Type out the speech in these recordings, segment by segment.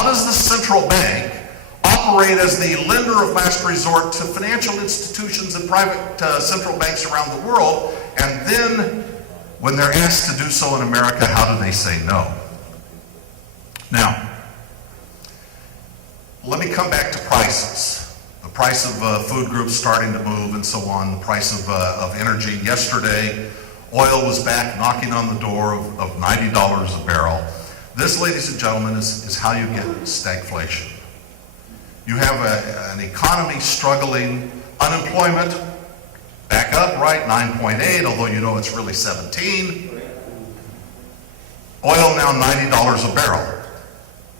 how does the central bank operate as the lender of last resort to financial institutions and private central banks around the world? And then, when they're asked to do so in America, how do they say no? Now, let me come back to prices. The price of food groups starting to move and so on, the price of energy. Yesterday, oil was back knocking on the door of $90 a barrel. This, ladies and gentlemen, is how you get stagflation. You have an economy struggling, unemployment back up, right, 9.8, although you know it's really 17. Oil now $90 a barrel.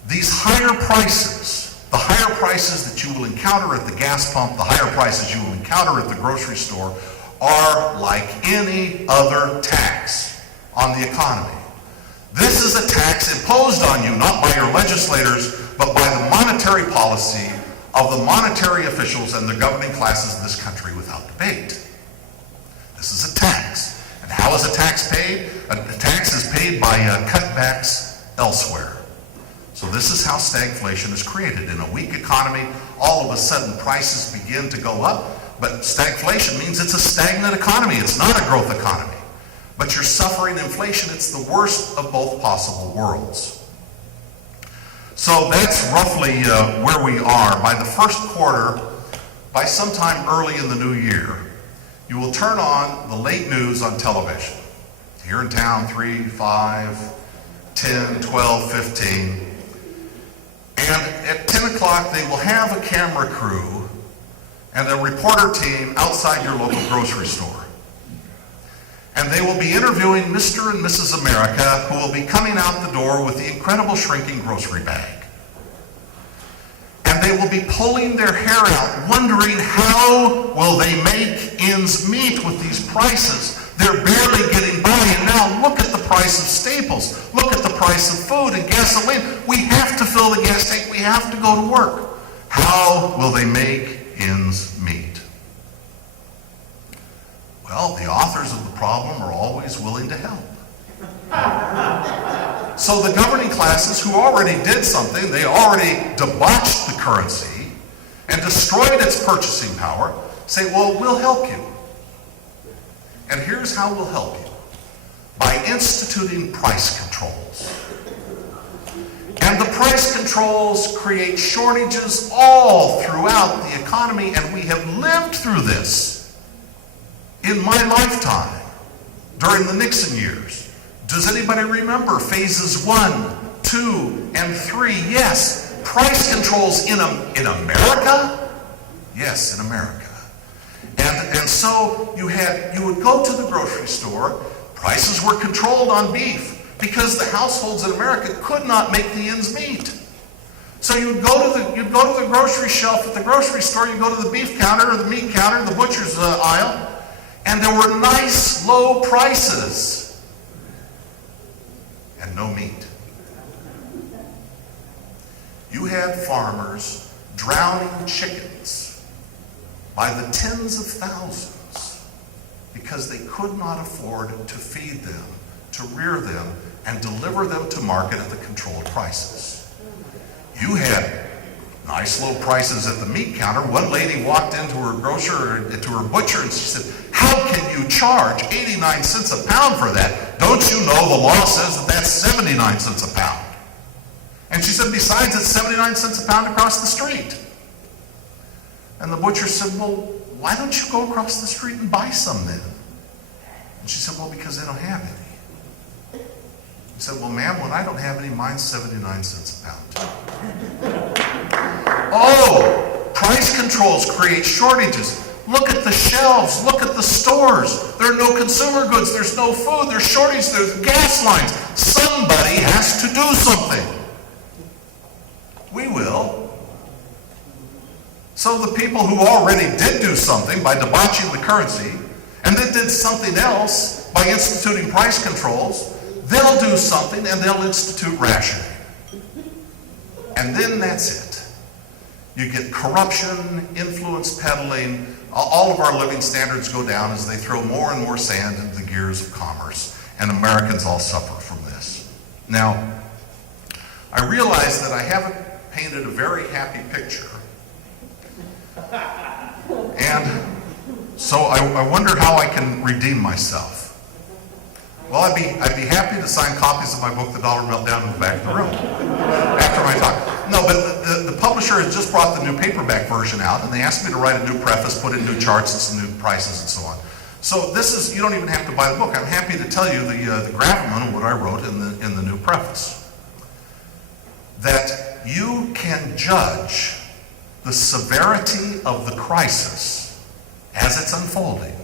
These higher prices, the higher prices that you will encounter at the gas pump, the higher prices you will encounter at the grocery store, are like any other tax on the economy. This is a tax imposed on you, not by your legislators, but by the monetary policy of the monetary officials and the governing classes of this country without debate. This is a tax. And how is a tax paid? A tax is paid by cutbacks elsewhere. So this is how stagflation is created. In a weak economy, all of a sudden prices begin to go up, but stagflation means it's a stagnant economy. It's not a growth economy. But you're suffering inflation. It's the worst of both possible worlds. So that's roughly where we are. By the first quarter, by sometime early in the new year, you will turn on the late news on television. Here in town, 3, 5, 10, 12, 15. And at 10 o'clock, they will have a camera crew and a reporter team outside your local grocery store. And they will be interviewing Mr. and Mrs. America, who will be coming out the door with the incredible shrinking grocery bag. And they will be pulling their hair out, wondering how will they make ends meet with these prices. They're barely getting by, and now look at the price of staples. Look at the price of food and gasoline. We have to fill the gas tank. We have to go to work. How will they make ends meet? Well, the authors of the problem are always willing to help. So the governing classes who already did something, they already debauched the currency and destroyed its purchasing power, say, well, we'll help you. And here's how we'll help you. By instituting price controls. And the price controls create shortages all throughout the economy, and we have lived through this in my lifetime during the Nixon years. Does anybody remember phases 1, 2, and 3? Yes. Price controls in America? Yes, in America. And so you would go to the grocery store, prices were controlled on beef because the households in America could not make the ends meet. So you'd go to the grocery shelf at the grocery store, you'd go to the beef counter or the meat counter, the butcher's aisle, and there were nice low prices and no meat. You had farmers drowning chickens by the tens of thousands because they could not afford to feed them, to rear them, and deliver them to market at the controlled prices. You had nice low prices at the meat counter. One lady walked into her butcher, and she said, "How can you charge 89 cents a pound for that? Don't you know the law says that that's 79 cents a pound?" And she said, "Besides, it's 79 cents a pound across the street." And the butcher said, "Well, why don't you go across the street and buy some then?" And she said, "Well, because they don't have any." He said, "Well, ma'am, when I don't have any, mine's 79 cents a pound." Oh, price controls create shortages. Look at the shelves. Look at the stores. There are no consumer goods. There's no food. There's shortages. There's gas lines. Somebody has to do something. We will. So the people who already did do something by debauching the currency, and then did something else by instituting price controls, they'll do something and they'll institute rationing. And then that's it. You get corruption, influence peddling, all of our living standards go down as they throw more and more sand into the gears of commerce, and Americans all suffer from this. Now, I realize that I haven't painted a very happy picture. And so I wonder how I can redeem myself. Well, I'd be happy to sign copies of my book, The Dollar Meltdown, in the back of the room after my talk. No, but the publisher has just brought the new paperback version out, and they asked me to write a new preface, put in new charts and some new prices and so on. So this is, you don't even have to buy the book. I'm happy to tell you the gravamen of what I wrote in the new preface. That you can judge the severity of the crisis as it's unfolding,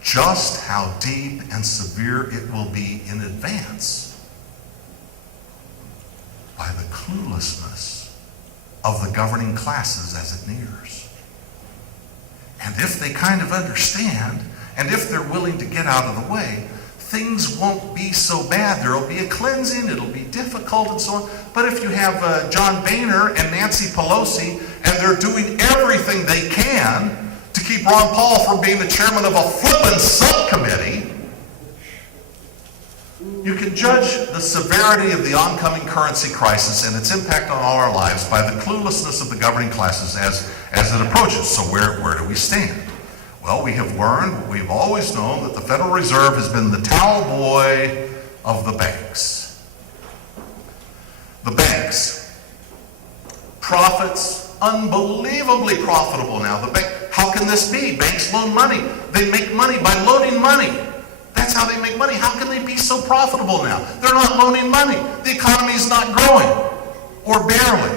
just how deep and severe it will be in advance by the cluelessness of the governing classes as it nears. And if they kind of understand, and if they're willing to get out of the way, things won't be so bad. There will be a cleansing, it'll be difficult and so on. But if you have John Boehner and Nancy Pelosi, and they're doing everything they can to keep Ron Paul from being the chairman of a flippin' subcommittee, you can judge the severity of the oncoming currency crisis and its impact on all our lives by the cluelessness of the governing classes as it approaches. So where do we stand? Well, we have learned what we've always known, that the Federal Reserve has been the towel boy of the banks. The banks, profits, unbelievably profitable now. How can this be? Banks loan money. They make money by loaning money. That's how they make money. How can they be so profitable now? They're not loaning money. The economy is not growing, or barely.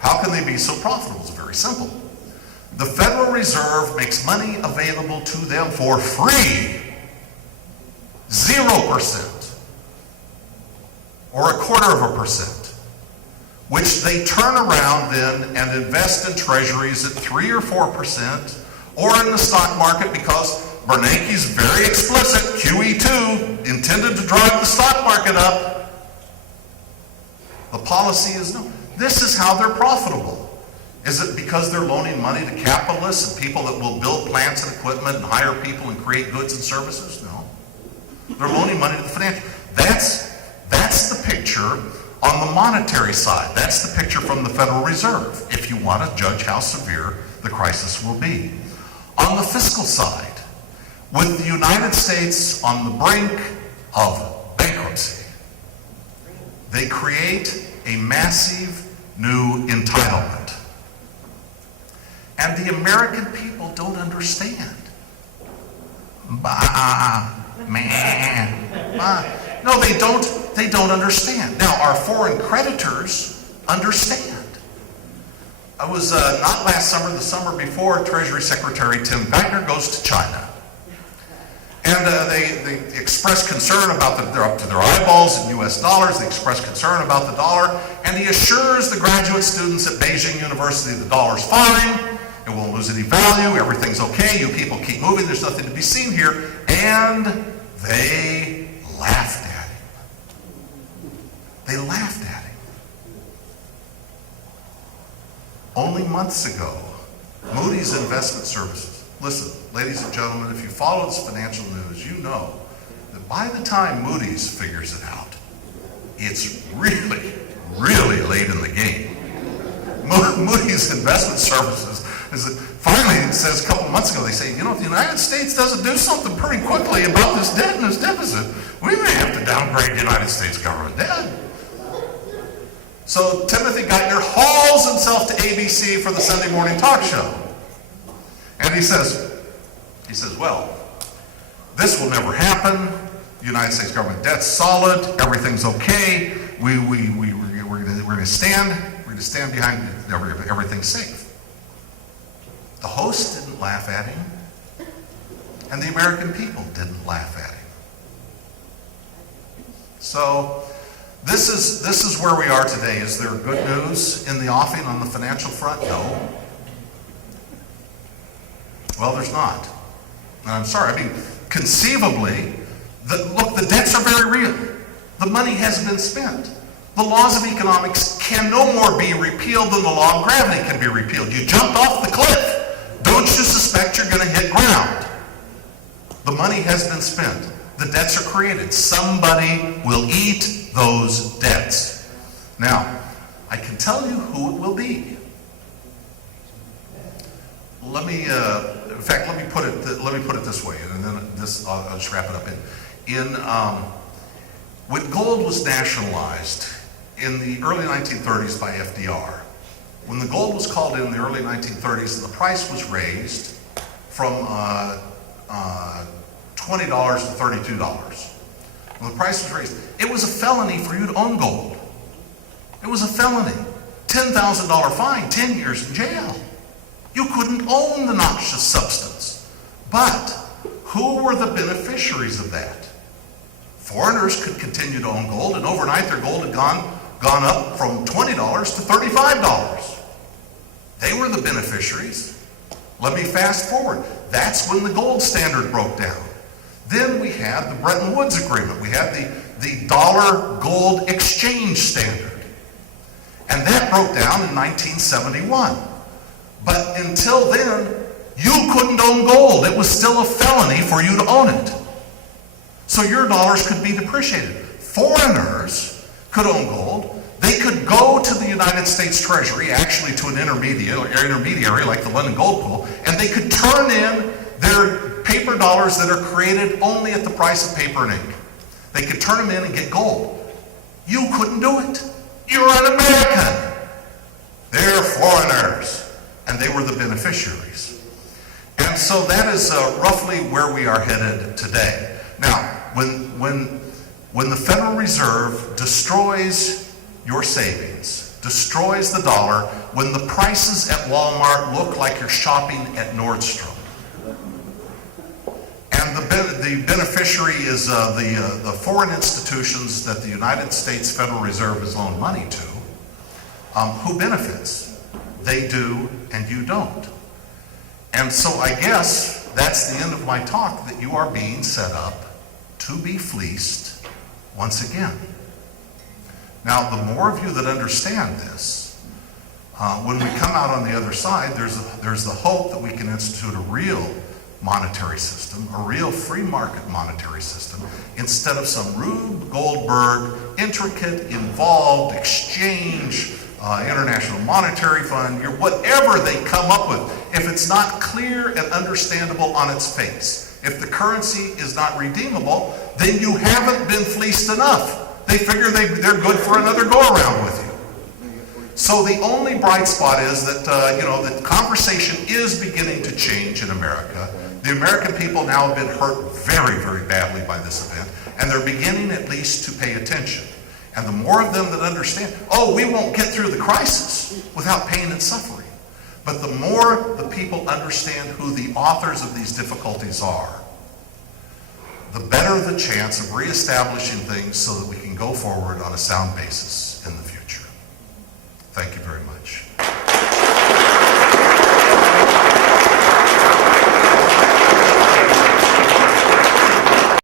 How can they be so profitable? It's very simple. The Federal Reserve makes money available to them for free. 0%. Or 0.25%. Which they turn around then and invest in treasuries at 3 or 4%, or in the stock market, because Bernanke's very explicit, QE2, intended to drive the stock market up. The policy is no. This is how they're profitable. Is it because they're loaning money to capitalists and people that will build plants and equipment and hire people and create goods and services? No. They're loaning money to the financial. That's the picture on the monetary side. That's the picture from the Federal Reserve, if you want to judge how severe the crisis will be. On the fiscal side, with the United States on the brink of bankruptcy, they create a massive new entitlement. And the American people don't understand. No, they don't understand. Now, our foreign creditors understand. I was, not last summer, the summer before, Treasury Secretary Tim Geithner goes to China. And they express concern about they're up to their eyeballs in US dollars. They express concern about the dollar. And he assures the graduate students at Beijing University the dollar's fine. It won't lose any value. Everything's okay. You people keep moving. There's nothing to be seen here. And they laughed at him. They laughed at him. Only months ago, Moody's Investment Services. Listen, ladies and gentlemen, if you follow this financial news, you know that by the time Moody's figures it out, it's really, really late in the game. Moody's Investment Services finally, it says a couple of months ago, they say, you know, if the United States doesn't do something pretty quickly about this debt and this deficit, we may have to downgrade the United States government debt. So Timothy Geithner hauls himself to ABC for the Sunday morning talk show. And he says, well, this will never happen. The United States government debt's solid. Everything's okay. We're going to stand behind everything's safe. The host didn't laugh at him, and the American people didn't laugh at him. So this is where we are today. Is there good news in the offing on the financial front? No. Well, there's not. And I'm sorry. I mean, conceivably, the debts are very real. The money has been spent. The laws of economics can no more be repealed than the law of gravity can be repealed. You jumped off the cliff. Don't you suspect you're going to hit ground? The money has been spent. The debts are created. Somebody will eat those debts. Now, I can tell you who it will be. Let me, in fact, let me put it this way, and then I'll just wrap it up. When gold was nationalized in the early 1930s by FDR, when the gold was called in the early 1930s, the price was raised from $20 to $32. When the price was raised, it was a felony for you to own gold. It was a felony. $10,000 fine, 10 years in jail. You couldn't own the noxious substance. But who were the beneficiaries of that? Foreigners could continue to own gold, and overnight their gold had gone up from $20 to $35. They were the beneficiaries. Let me fast forward. That's when the gold standard broke down. Then we had the Bretton Woods Agreement. We had the dollar gold exchange standard. And that broke down in 1971. But until then, you couldn't own gold. It was still a felony for you to own it. So your dollars could be depreciated. Foreigners could own gold. They could go to the United States Treasury, actually to an intermediary like the London Gold Pool, and they could turn in their paper dollars that are created only at the price of paper and ink. They could turn them in and get gold. You couldn't do it. You're an American. They're foreigners. And they were the beneficiaries. And so that is roughly where we are headed today. Now, when the Federal Reserve destroys your savings, destroys the dollar, when the prices at Walmart look like you're shopping at Nordstrom, and the beneficiary is the foreign institutions that the United States Federal Reserve has loaned money to, who benefits? They do, and you don't. And so I guess that's the end of my talk, that you are being set up to be fleeced once again. Now, the more of you that understand this, when we come out on the other side, there's the hope that we can institute a real monetary system, a real free market monetary system, instead of some Rube Goldberg, intricate, involved exchange, International Monetary Fund, whatever they come up with. If it's not clear and understandable on its face, if the currency is not redeemable, then you haven't been fleeced enough. They figure they're good for another go-around with you. So the only bright spot is that, the conversation is beginning to change in America. The American people now have been hurt very, very badly by this event, and they're beginning at least to pay attention. And the more of them that understand, we won't get through the crisis without pain and suffering. But the more the people understand who the authors of these difficulties are, the better the chance of reestablishing things so that we can go forward on a sound basis in the future. Thank you very much.